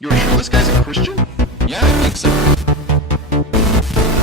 You're sure this guy's a Christian? Yeah, I think so.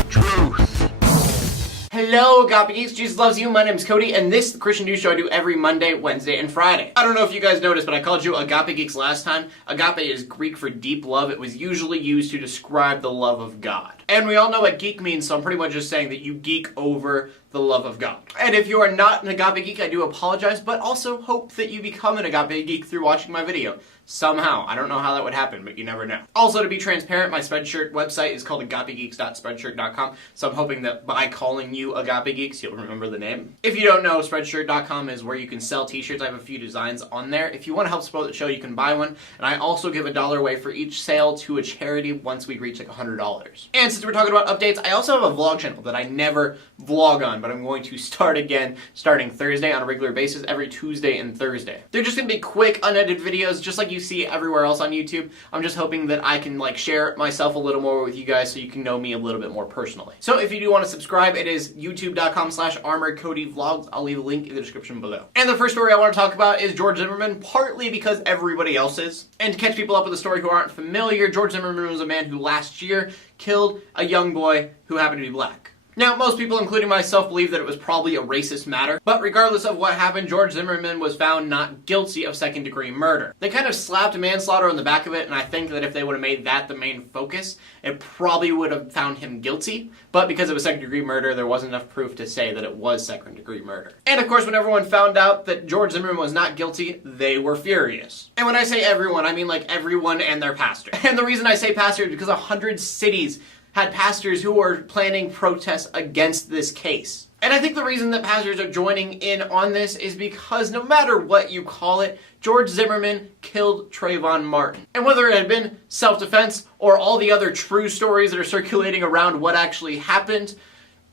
Truth. Hello, Agape Geeks. Jesus loves you. My name is Cody, and this is the Christian news show I do every Monday, Wednesday, and Friday. I don't know if you guys noticed, but I called you Agape Geeks last time. Agape is Greek for deep love. It was usually used to describe the love of God. And we all know what geek means, so I'm pretty much just saying that you geek over the love of God. And if you are not an Agape Geek, I do apologize, but also hope that you become an Agape Geek through watching my video. Somehow. I don't know how that would happen, but you never know. Also, to be transparent, my Spreadshirt website is called agapegeeks.spreadshirt.com, so I'm hoping that by calling you Agape Geeks, you'll remember the name. If you don't know, Spreadshirt.com is where you can sell t-shirts. I have a few designs on there. If you want to help support the show, you can buy one, and I also give $1 away for each sale to a charity once we reach like $100. And since we're talking about updates, I also have a vlog channel that I never vlog on, but I'm going to start again starting Thursday on a regular basis, every Tuesday and Thursday. They're just going to be quick, unedited videos, just like you see everywhere else on YouTube. I'm just hoping that I can share myself a little more with you guys so you can know me a little bit more personally. So if you do want to subscribe, it is youtube.com/armoredcodyvlogs. I'll leave a link in the description below. And the first story I want to talk about is George Zimmerman, partly because everybody else is. And to catch people up with the story who aren't familiar, George Zimmerman was a man who last year killed a young boy who happened to be black. Now, most people, including myself, believe that it was probably a racist matter, but regardless of what happened, George Zimmerman was found not guilty of second-degree murder. They kind of slapped manslaughter on the back of it, and I think that if they would have made that the main focus, it probably would have found him guilty, but because it was second-degree murder, there wasn't enough proof to say that it was second-degree murder. And of course, when everyone found out that George Zimmerman was not guilty, they were furious. And when I say everyone, I mean everyone and their pastor. And the reason I say pastor is because 100 cities had pastors who were planning protests against this case. And I think the reason that pastors are joining in on this is because no matter what you call it, George Zimmerman killed Trayvon Martin. And whether it had been self-defense or all the other true stories that are circulating around what actually happened,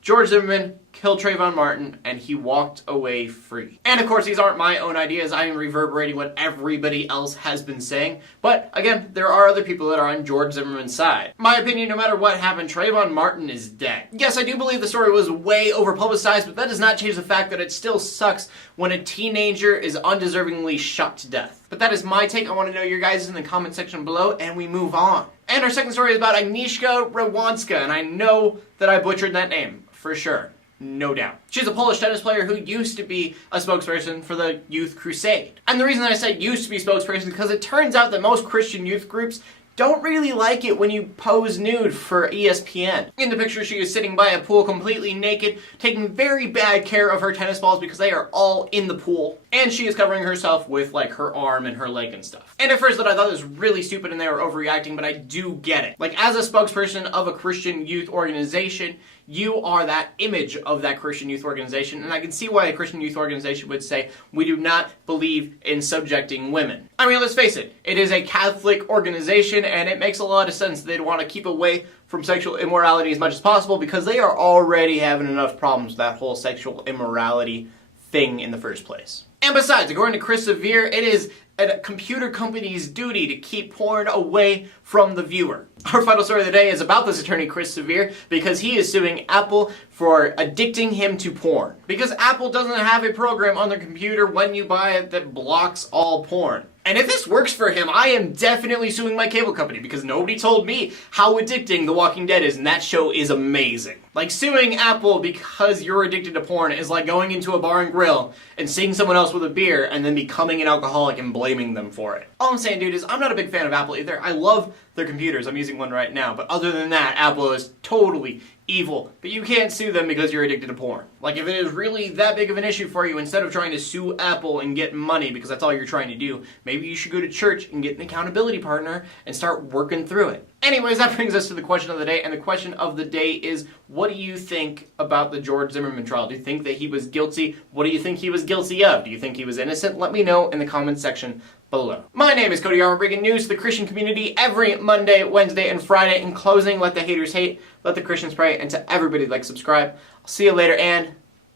George Zimmerman killed Trayvon Martin, and he walked away free. And of course, these aren't my own ideas. I am reverberating what everybody else has been saying. But again, there are other people that are on George Zimmerman's side. My opinion, no matter what happened, Trayvon Martin is dead. Yes, I do believe the story was way over-publicized, but that does not change the fact that it still sucks when a teenager is undeservingly shot to death. But that is my take. I want to know your guys' in the comment section below, and we move on. And our second story is about Agnieszka Radwanska, and I know that I butchered that name, for sure. No doubt. She's a Polish tennis player who used to be a spokesperson for the Youth Crusade. And the reason I say used to be spokesperson is because it turns out that most Christian youth groups don't really like it when you pose nude for ESPN. In the picture, she is sitting by a pool completely naked, taking very bad care of her tennis balls because they are all in the pool. And she is covering herself with her arm and her leg and stuff. And at first I thought it was really stupid and they were overreacting, but I do get it. As a spokesperson of a Christian youth organization, you are that image of that Christian youth organization, and I can see why a Christian youth organization would say, we do not believe in subjecting women. I mean, let's face it, it is a Catholic organization, and it makes a lot of sense they'd want to keep away from sexual immorality as much as possible because they are already having enough problems with that whole sexual immorality thing in the first place. And besides, according to Chris Severe, it is a computer company's duty to keep porn away from the viewer. Our final story of the day is about this attorney, Chris Severe, because he is suing Apple for addicting him to porn. Because Apple doesn't have a program on their computer when you buy it that blocks all porn. And if this works for him, I am definitely suing my cable company because nobody told me how addicting The Walking Dead is, and that show is amazing. Suing Apple because you're addicted to porn is like going into a bar and grill and seeing someone else with a beer and then becoming an alcoholic and blaming them for it. All I'm saying, dude, is I'm not a big fan of Apple either. I love their computers. I'm using one right now. But other than that, Apple is totally evil. But you can't sue them because you're addicted to porn. If it is really that big of an issue for you, instead of trying to sue Apple and get money because that's all you're trying to do, maybe you should go to church and get an accountability partner and start working through it. Anyways, that brings us to the question of the day, and the question of the day is, what do you think about the George Zimmerman trial? Do you think that he was guilty? What do you think he was guilty of? Do you think he was innocent? Let me know in the comment section below. My name is Cody, bringing news to the Christian community every Monday, Wednesday, and Friday. In closing, let the haters hate, let the Christians pray, and to everybody subscribe. I'll see you later, and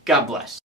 God bless.